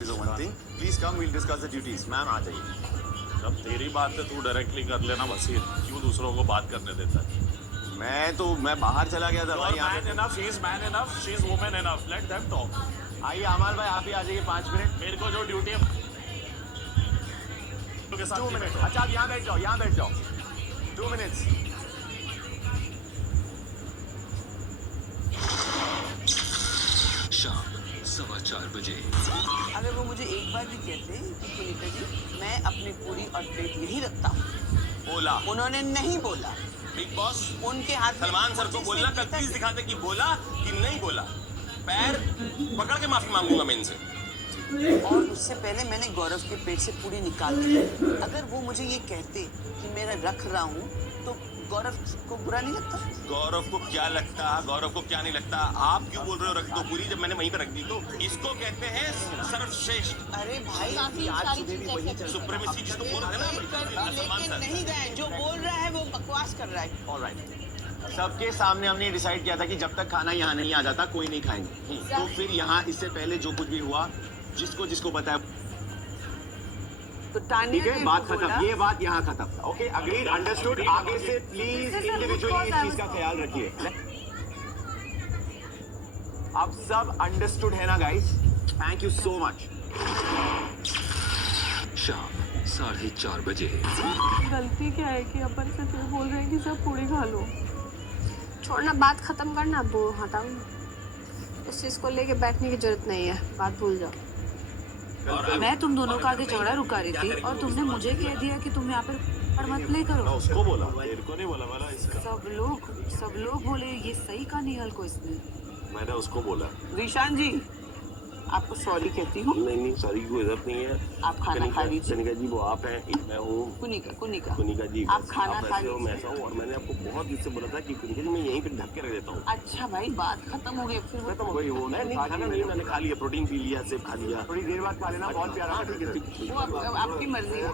one thing. Please come. We'll discuss the duties. Ma'am आ जाइए. जब तेरी बात है तू डायरेक्टली कर लेना वसीर, क्यों दूसरों को बात करने देता है? मैं बाहर चला गया था भाई. Man enough, she is man enough, she is woman enough. Let them talk. आइए अमल भाई, आप ही आ जाइए 5 मिनट. मेरे को जो ड्यूटी है 2 मिनट. अच्छा आप यहाँ बैठ जाओ, यहाँ बैठ जाओ. 2 मिनट्स. शाम 4:15 बजे. अगर वो मुझे एक बार भी कहते कि पुनीता जी मैं अपनी पूरी और प्लेट यही रखता हूँ, बोला. उन्होंने नहीं बोला. बिग बॉस उनके हाथ में सलमान सर को बोलना, तकलीफ दिखाते कि बोला कि नहीं बोला. पैर पकड़ के माफी मांगूंगा मैं इनसे. और उससे पहले मैंने गौरव के पेट से पूरी निकाल दी. अगर वो मुझे ये कहते कि मैं रख रहा हूँ तो गौरव को बुरा नहीं लगता? गौरव को क्या लगता, गौरव को क्या नहीं लगता. आप क्यों बोल रहे हो रख दो पूरी, जब मैंने वहीं पे रख दी. तो इसको कहते हैं सर्वश्रेष्ठ. अरे भाई सुप्रीमेसी जिसको बोल रहे हैं ना सलमान लेकिन सर. नहीं गए, जो बोल रहा है वो बकवास कर रहा है. ऑलराइट. सबके सामने हमने डिसाइड किया था कि जब तक खाना यहाँ नहीं आ जाता कोई नहीं खाएंगे. तो फिर यहाँ इससे पहले जो कुछ भी हुआ, जिसको जिसको पता है, तो तानिया ठीक है, ने बात बोला- खत्म. ये बात यहाँ खत्म. Okay, agreed, understood. आगे से प्लीज इंडिविजुअली इस चीज का ख्याल रखिए. अब सब अंडरस्टूड है ना guys? Thank you so much. शाम 4:30 बजे. गलती क्या है कि अपन से फिर बोल रहे हैं कि सब पूरी खा लो. छोड़ना, बात खत्म करना. वो हटाओ, इस चीज को लेके बैठने की जरूरत नहीं है. बात भूल जाओ. मैं तुम दोनों का आगे झगड़ा रुका रही थी और तुमने मुझे कह दिया कि तुम यहाँ पर मत प्ले करो. उसको बोला, तेरे को नहीं बोला. मैंने इसका सब लोग बोले ये सही कहा निहाल को इसने. मैंने उसको बोला. ऋषान जी आपको सॉरी कहती हूँ. नहीं सॉरी की जरूरत नहीं है. आप खाना खा लीजिए. कनिका जी वो आप हैं, मैं हूँ कुनिका कुनिका जी. आप खाना खा ऐसे हो, मैं लीजिए. ऐसा हूँ. और मैंने आपको बहुत दिन से बोला था कि कुनिका जी मैं यहीं पे ढक के रख देता हूँ. अच्छा भाई, बात खत्म हो गई. फिर खत्म हो गई वो. नहीं खाना नहीं, मैंने खा लिया, प्रोटीन पी लिया, सेब खा लिया. थोड़ी देर बाद खा लेना, बहुत प्यारा. ठीक है, ठीक है. वो आपकी मर्जी है.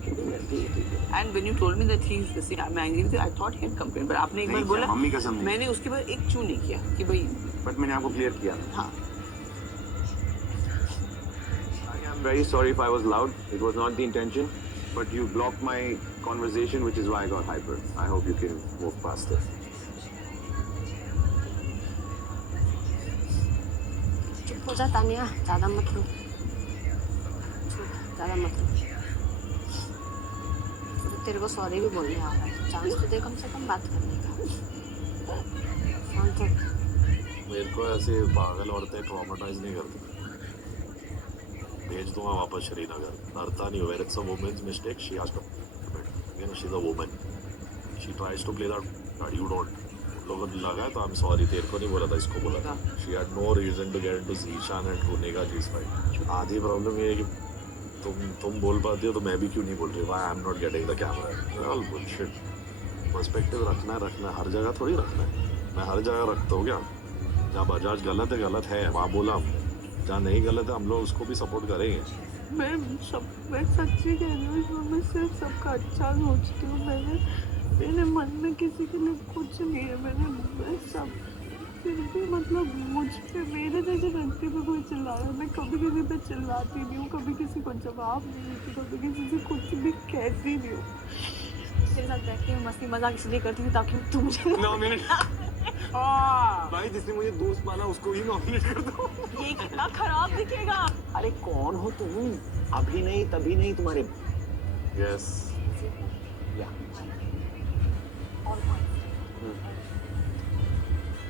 And when you told me that he is the same, I am angry with you. I thought he had complain, पर आपने एक बार बोला, मम्मी कसम नहीं. मैंने उसके बाद एक चू नहीं किया कि भाई. बट मैंने आपको क्लियर किया. हाँ, I'm very sorry if I was loud. It was not the intention. But you blocked my conversation, which is why I got hyper. I hope you can move past it. चुप हो जा तानिया, ज्यादा मत रो. ज्यादा मत रो. तो तेरे को सॉरी भी बोलने आ रहा है, चांस तो दे कम से कम बात करने का. शांत हो. मेरे को ऐसे पागल औरतें ट्रॉमेटाइज नहीं करती. भेज दूंगा वापस श्रीनगर. डरता नहीं हो. Where it's a women's mistake, she has to again, she is a woman, she tries to play that. You don't. लोगों को लगा तो आई एम सॉरी. तेरे को नहीं बोला था, इसको बोला था. She had no reason to get into Zeeshan and Kunika ji's fight. आधी प्रॉब्लम ये है कि तुम बोल पाती हो तो मैं भी क्यों नहीं बोल रही. Why I am not getting the camera. All bullshit. Perspective रखना है, हर जगह थोड़ी रखना है. मैं हर जगह रखता हूँ क्या? जहाँ बजाज गलत है वहाँ बोला हमने. जहाँ नहीं गलत है हम लोग उसको भी सपोर्ट करेंगे. मैं सच्ची कह रही हूँ. मैं सिर्फ सबका अच्छा सोचती हूँ. मेरे मन में किसी के लिए कुछ नहीं है. मैं सब, फिर भी मतलब मुझ पे, मेरे जैसे व्यक्ति पे कोई चिल्ला रहा है. मैं कभी किसी पे चिल्लाती नहीं हूँ, कभी किसी को जवाब नहीं देती, कभी किसी से कुछ भी कहती नहीं हूँ. तेरे साथ बैठ के मस्ती मजाक इसलिए करती थी ताकि तू मुझे नॉमिनेट. भाई जिसने मुझे दोस्त माना उसको ही नॉमिनेट कर दो. ये कितना खराब दिखेगा. अरे कौन हो तुम? अभी नहीं तभी नहीं तुम्हारे. यस.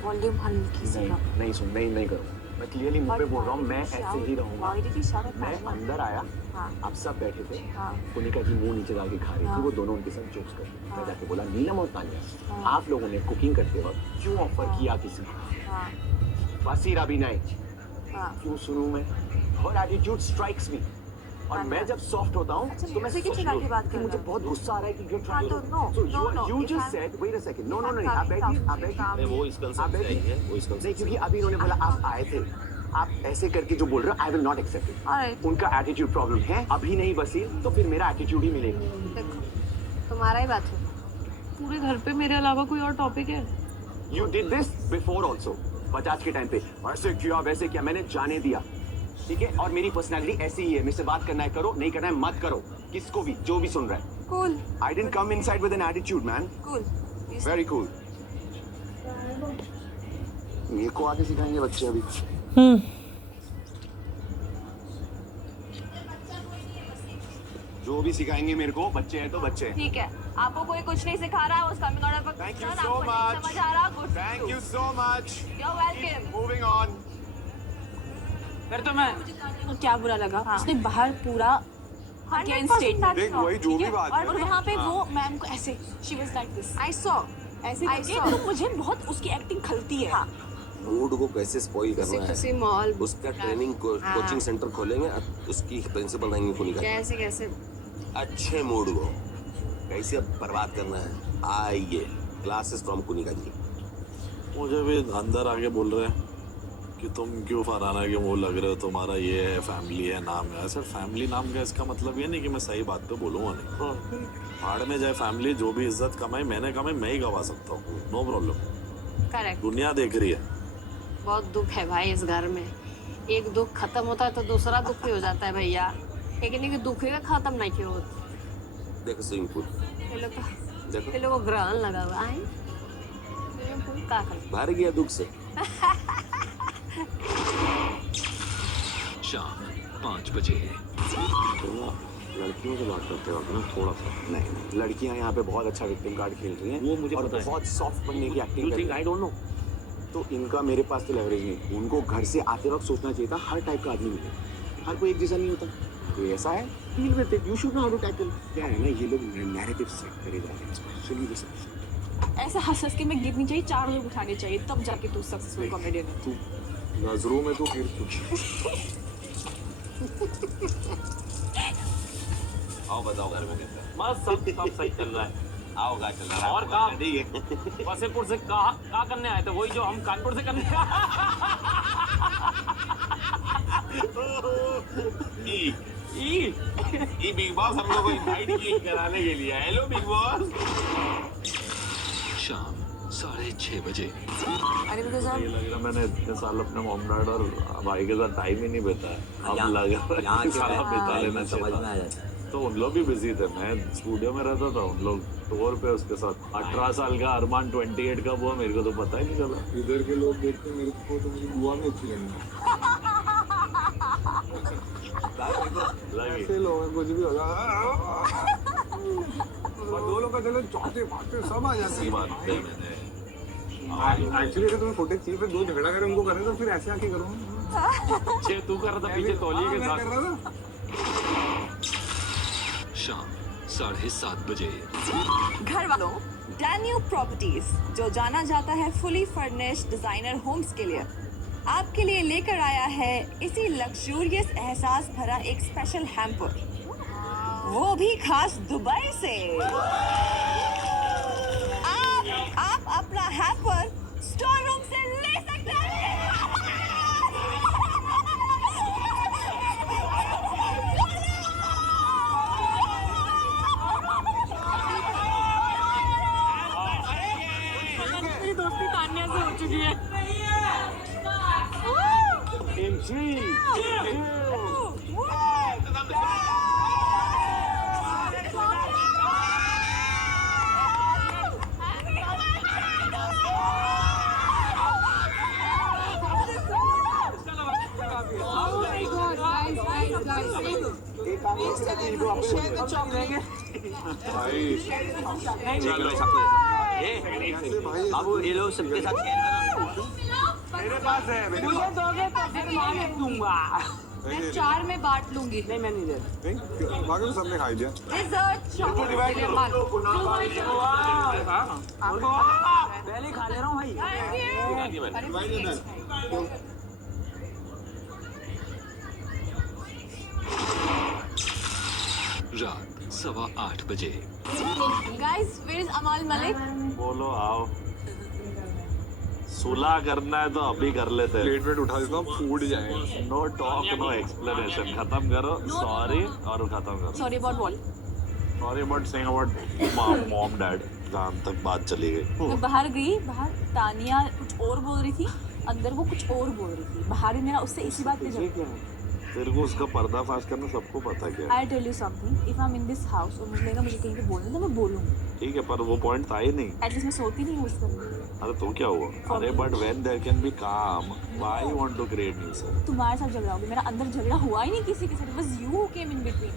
वॉल्यूम हल्की से रख. नहीं करो. मैं क्लियरली मुंह पे बोल रहा हूँ, मैं ऐसे ही रहूंगा. मैं अंदर आया, आप सब बैठे थे. कुनिका जी मुंह नीचे डाल के खा रही थी. वो दोनों उनके साथ जोक्स कर रहे थे. मैं जाके बोला, नीलम और तानिया, आप लोगों ने कुकिंग करते वक्त क्यों ऑफर किया किसी को? वसीर अभिनय क्यों सुनूं मैं? और एटीट्यूड स्ट्राइक्स मी. और मैं जब सॉफ्ट होता हूँ तो मैं कि मुझे बहुत गुस्सा आ रहा है कि you're trying to- you just said, wait a second, no, आप बैठिए. वो इस कंसेप्ट से आई है, वो इस नहीं, कंसेप्ट. क्योंकि अभी उन्होंने बोला आप आए थे, आप ऐसे करके जो बोल रहे हो, I will not accept it. Alright. उनका एटीट्यूड प्रॉब्लम है. अभी नहीं वसील तो फिर मेरा एटीट्यूड ही मिलेगा. देखो, तुम्हारा ही बात है. पूरे घर पे मेरे अलावा कोई और टॉपिक है? You did this before also. Bajaj के टाइम पे ऐसे किया वैसे किया, मैंने जाने दिया, ठीक है? और मेरी पर्सनालिटी ऐसी ही है, मेरे से बात करना है करो, नहीं करना है मत करो, किसको भी, जो भी सुन रहा है। Cool I didn't come inside with an attitude, man. Cool Very cool. मेरे को आगे सिखाएंगे बच्चे अभी। जो भी सिखाएंगे मेरे को, बच्चे हैं तो बच्चे हैं। ठीक है, आपको कोई कुछ नहीं सिखा रहा, उस कमिंग ऑर्डर पर Thank you आपको so नहीं much. समझ आ रहा, good Thank you so much. You're welcome. Moving on. फिर तो मैं क्या बुरा लगा, उसने बाहर पूरा against 100% it. that's देख wrong. वही जो भी बात और है। वहाँ पे वो मैम को ऐसे she was like this I saw. ऐसे I करके, saw. तो मुझे बहुत उसकी एक्टिंग खलती है। मूड को कैसे स्पॉइल किसी करना किसी है, मॉल उसका ट्रेनिंग हाँ। कोचिंग सेंटर खोलेंगे, उसकी प्रिंसिपल रहेंगी खुनी कैसे कैसे अच्छे मूड को कैसे बर्बाद करना है। आइए क्लासेस फ्रॉम कुनिका जी। मुझे भी अंदर आके बोल रहे हैं कि तुम क्यों फरहाना के मुंह लग रहे हो, तुम्हारा ये है, फैमिली है, नाम है। सर फैमिली नाम का इसका मतलब ये नहीं कि मैं सही बात पे बोलूँगा नहीं। भाड़ में जाए फैमिली, जो भी इज्जत कमाई मैंने कमाई मैं ही गवा सकता हूँ, नो प्रॉब्लम। करेक्ट। दुनिया देख रही है। बहुत दुख है भाई इस घर में, एक दुख खत्म होता है तो दूसरा दुख भी हो जाता है भैया, लेकिन ये दुख ही का खत्म नहीं क्यों होता। देखो स्विमिंग पूल, देखो ये लोग को ग्रहण लगा हुआ है, क्या करें? भर गया दुख से। शाम 5 बजे। लड़कियों से बात करते वक्त ना थोड़ा सा नहीं, लड़कियां यहाँ पे बहुत अच्छा विक्टिम कार्ड खेल रही हैं, वो मुझे और पता है। बहुत सॉफ्ट बनने की एक्टिंग You कर रही think हैं। I don't know? तो इनका मेरे पास तो लेवरेज नहीं, उनको घर से आते वक्त सोचना चाहिए था हर टाइप का आदमी मिले, हर कोई एक जैसा नहीं होता, कोई ऐसा है deal with it, you should know how to tackle. क्या है ना, ये लोग नैरेटिव सेट करे जा रहे हैं, स्पेशली दिस। ऐसे हंस हंस के मैं गिरनी चाहिए, 4 लोग उठाने चाहिए, तब जाके तू सक्सेसफुल कॉमेडियन है। तू नजरों में तो गिर चुकी। आओ बताओ घर में कैसा बस सब सही चल रहा है। आओ गा चल रहा है और आपको काम? बताते ही है। वसीपुर से कहाँ करने आए थे? वही जो हम कानपुर से करने ये बिग बॉस हम लोग को इनवाइट किए कराने के लिए। Hello big boss. शाम 6:30 बजे। अरे बिकॉज ये लग रहा मैंने इतने साल अपने मॉम डैड और भाई के साथ टाइम ही नहीं बिताया, अब लग रहा है सारा बिता लेना चाहिए। तो उन लोग भी बिजी थे, मैं स्टूडियो में रहता था, उन लोग टूर पे उसके साथ। 18 साल का अरमान 28 कब हुआ मेरे को तो पता ही नहीं चला। इधर के लोग देखते मेरे को तो मेरी बुआ में अच्छी लगी ऐसे लोग हैं, कुछ भी होगा और दो लोग का चलो चौथे पांचवे सब आ जाते सही बात है। मैंने एक्चुअली अगर तुम्हें फुटेज चाहिए, फिर दो झगड़ा करें उनको करें, तो फिर ऐसे आके करो। पीछे तू कर रहा था, पीछे तौलिए के मैं कर साथ। रहा था। शाम 7:30 बजे। घर वालों, डैन्यू प्रॉपर्टीज जो जाना जाता है फुली फर्निश्ड डिजाइनर होम्स के लिए, आपके लिए लेकर आया है इसी लग्जूरियस एहसास भरा एक स्पेशल हैम्पर, वो भी खास दुबई से। आप अपना हैम्पर स्टोर रूम से ले सकते हैं। मेरी दोस्ती तान्या से हो चुकी है। बाबू ये लोग सबके साथ मेरे पास है, मेरे पास। मैं 4 में बांट लूंगी। नहीं, बाकी तो सबने खाई दिया। डिजर्ट पहले खा ले रहा हूँ भाई। रात 8:15 बजे। गाइस, वेयर इज अमाल मलिक? बोलो आओ, सुलह करना है तो अभी कर लेते हैं। प्लेट वेट उठा देता हूँ, फूट जाएगा। नो टॉक नो एक्सप्लेनेशन, खत्म करो। सॉरी और खत्म करो। Sorry about what? Sorry about saying about mom dad, जहाँ तक बात चली गई। मैं बाहर गई, बाहर तानिया कुछ और बोल रही थी, अंदर वो कुछ और बोल रही थी, बाहर भी मेरा उससे इसी बात पे झगड़ा। तेरे को उसका पर्दाफाश करना सबको पता क्या है। I tell you something, if I am in this house और मुझे लगेगा मुझे कहीं पे बोलना तो मैं बोलूंगी। ठीक है, पर वो पॉइंट था ही नहीं। एटलीस्ट मैं सोती नहीं हूँ उस पर। अरे तो क्या हुआ? अरे but when there can be calm, why you want to create nuisance? तुम्हारे साथ झगड़ा हो गया, मेरा अंदर झगड़ा हुआ ही नहीं किसी के साथ, बस यू केम इन बिटवीन।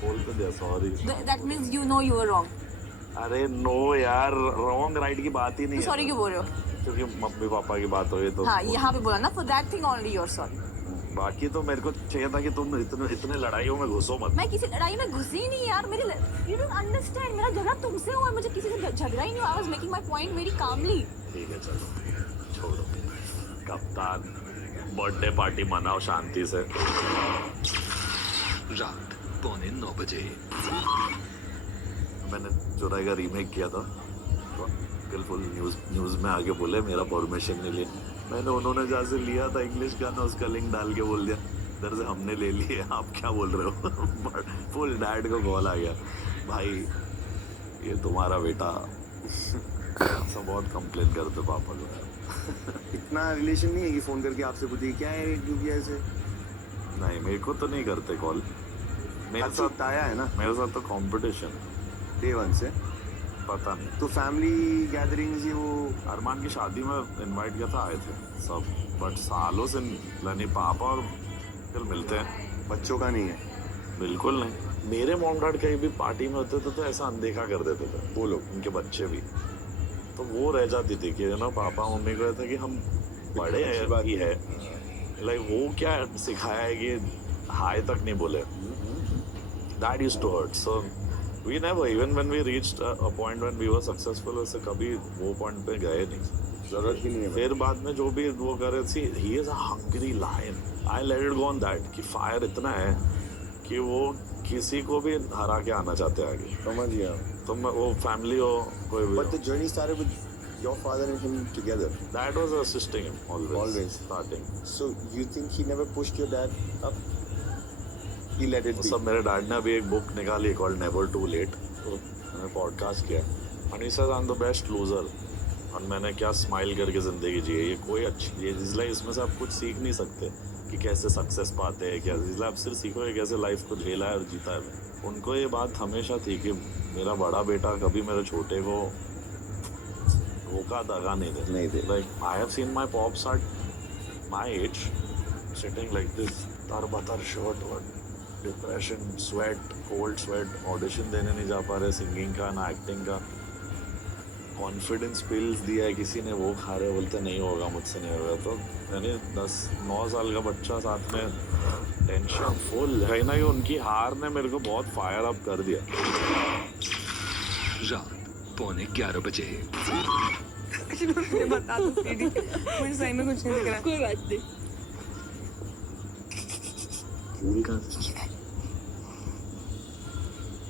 बोल तो दिया sorry. That means you know you are wrong. अरे नो यार, रॉन्ग राइट की बात ही नहीं है। सॉरी क्यों बोल रहे हो? क्योंकि मम्मी पापा की बात हो गई तो। हाँ, यहाँ पे बोला ना, for that thing only you are sorry. बाकी तो मेरे को चाहिए था कि तुम इतने लड़ाइयों में घुसो मत। मैं किसी लड़ाई में घुसी ही नहीं यार, मेरी यू डोंट अंडरस्टैंड, मेरा झगड़ा तुमसे हुआ है, मुझे किसी से झगड़ा ही नहीं हुआ। I was making my point very calmly. ठीक है चलो छोड़ो। कप्तान, बर्थडे पार्टी मनाओ शांति से। रात 8:45 बजे। मैंने चुराई का रीमेक किया था, तो बिल्कुल न्यूज़ में आगे बोले मेरा परमिशन नहीं लिया। मैंने उन्होंने जहाँ से लिया था इंग्लिश गाना, उसका लिंक डाल के बोल दिया इधर से हमने ले लिए, आप क्या बोल रहे हो? फुल डैड को कॉल आ गया, भाई ये तुम्हारा बेटा सब बहुत कंप्लेन करते पापा को यार। इतना रिलेशन नहीं है कि फोन करके आपसे पूछे क्या है, क्यों किया ऐसे? नहीं, मेरे को तो नहीं करते कॉल। मेरे साथ आया है ना मेरे साथ तो कंपटीशन डे 1 से। पता नहीं, तो फैमिली गैदरिंग्स ये वो अरमान की शादी में इनवाइट किया था, आए थे सब, बट सालों से नहीं पापा और फिर मिलते हैं। बच्चों का नहीं है? बिल्कुल नहीं। मेरे मॉम डैड कहीं भी पार्टी में होते थे तो ऐसा अनदेखा कर देते थे वो लोग, उनके बच्चे भी। तो वो रह जाती थी कि ना पापा मम्मी को कहते कि हम बड़े हैं बाकी है, लाइक वो क्या सिखाया है कि हाय तक नहीं बोले। That used to hurt. So we never, even when we reached a point when we were successful, वैसे कभी वो पॉइंट पे गए नहीं। जरूरत ही नहीं है। फिर बाद में जो भी वो करे, see he is a hungry lion. I let it go on that कि फायर इतना है कि वो किसी को भी हरा के आना चाहते हैं आगे। समझ गया। तो मैं वो फैमिली हो कोई भी, But the journey started with your father and him together. That was assisting him always starting. So you think he never pushed your dad up? He let it be. सब मेरे डैड ने अभी एक book निकाली called never to late, तो मैंने podcast किया and he said I am the best loser. और मैंने क्या स्माइल करके ज़िंदगी जी है, ये कोई अच्छी ये इसलिए इसमें से आप कुछ सीख नहीं सकते कि कैसे सक्सेस पाते हैं, क्या इसलिए आप सिर्फ सीखोगे कैसे लाइफ को झेला है और जीता है। उनको ये बात हमेशा थी कि मेरा बड़ा बेटा कभी मेरे छोटे को धोखा दगा नहीं दे। Like I have seen my pops at my age sitting like this, तर शर्ट और depression, sweat, cold sweat, audition देने नहीं जा पा रहे सिंगिंग का ना एक्टिंग का। कॉन्फिडेंस पिल्स दिया है किसी ने, वो खा रहे, बोलते नहीं होगा मुझसे नहीं होगा। तो मैंने 10-9 साल का बच्चा साथ में टेंशन फुल, कहीं ना कहीं उनकी हार ने मेरे को बहुत फायर अप कर दिया। रात 11:15 बजे। बता दो मुझे सही में कुछ नहीं दिख रहा। कोई बात नहीं।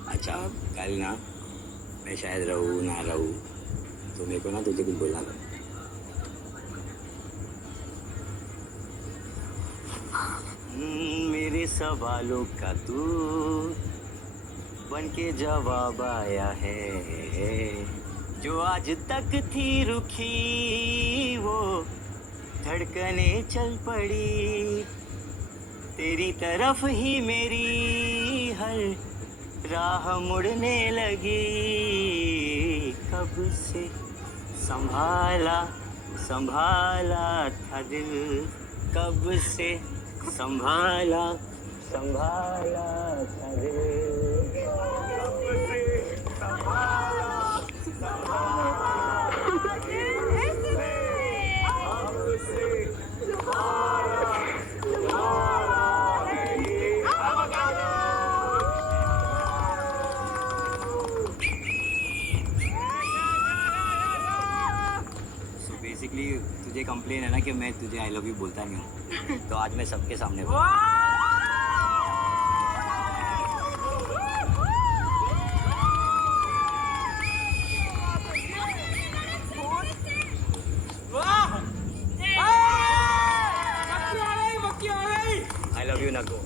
अच्छा कल ना मैं शायद रहूँ ना रहूँ, तो मेरे को ना तुझे कुछ बोलना था। मेरे सवालों का तू बन के जवाब आया है, जो आज तक थी रुकी वो धड़कने चल पड़ी, तेरी तरफ ही मेरी हर राह मुड़ने लगी। कब से संभाला था दिल, कब से संभाला था दिल, कब से बेसिकली तुझे कंप्लेन है ना कि मैं तुझे आई लव यू बोलता नहीं हूँ, तो आज मैं सबके सामने आई लव यू नगो